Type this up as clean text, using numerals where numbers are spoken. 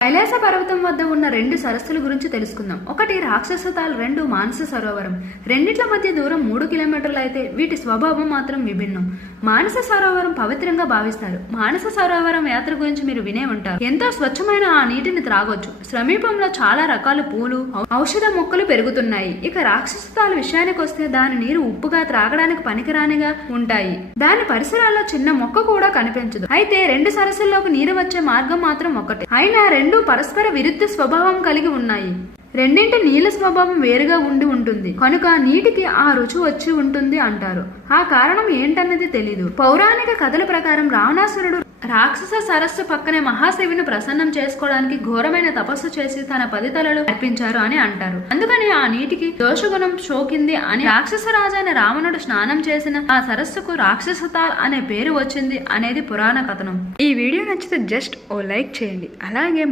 కైలాస పర్వతం వద్ద ఉన్న రెండు సరస్సుల గురించి తెలుసుకుందాం. ఒకటి రాక్షస తాల్, రెండు మానస సరోవరం. రెండిట్ల మధ్య దూరం 3 కిలోమీటర్లు అయితే వీటి స్వభావం మాత్రం విభిన్నం. మానస సరోవరం పవిత్రంగా భావిస్తారు. మానస సరోవరం యాత్ర గురించి మీరు వినే ఉంటారు. ఎంతో స్వచ్ఛమైన ఆ నీటిని త్రాగొచ్చు. సమీపంలో చాలా రకాల పూలు, ఔషధ మొక్కలు పెరుగుతున్నాయి. ఇక రాక్షస తాల్ విషయానికి వస్తే దాని నీరు ఉప్పుగా, త్రాగడానికి పనికిరానిగా ఉంటాయి. దాని పరిసరాల్లో చిన్న మొక్క కూడా కనిపించదు. అయితే రెండు సరస్సుల్లోకి నీరు వచ్చే మార్గం మాత్రం ఒకటే. అయినా రెండు పరస్పర విరుద్ధ స్వభావం కలిగి ఉన్నాయి. రెండింటి నీళ్ళ స్వభావం వేరుగా ఉంటుంది కనుక నీటికి ఆ రుచి వచ్చి ఉంటుంది అంటారు. ఆ కారణం ఏంటన్నది తెలీదు. పౌరాణిక కథల ప్రకారం రావణాసురుడు రాక్షస సరస్సు పక్కనే మహాశివుని ప్రసన్నం చేసుకోవడానికి ఘోరమైన తపస్సు చేసి తన 10 తలలు అర్పించారు అని అంటారు. అందుకని ఆ నీటికి దోషగుణం సోకింది అని రాక్షస రాజైన రావణుడు స్నానం చేసిన ఆ సరస్సుకు రాక్షస తాల్ అనే పేరు వచ్చింది అనేది పురాణ కథనం. ఈ వీడియో నచ్చితే జస్ట్ ఓ లైక్ చేయండి. అలాగే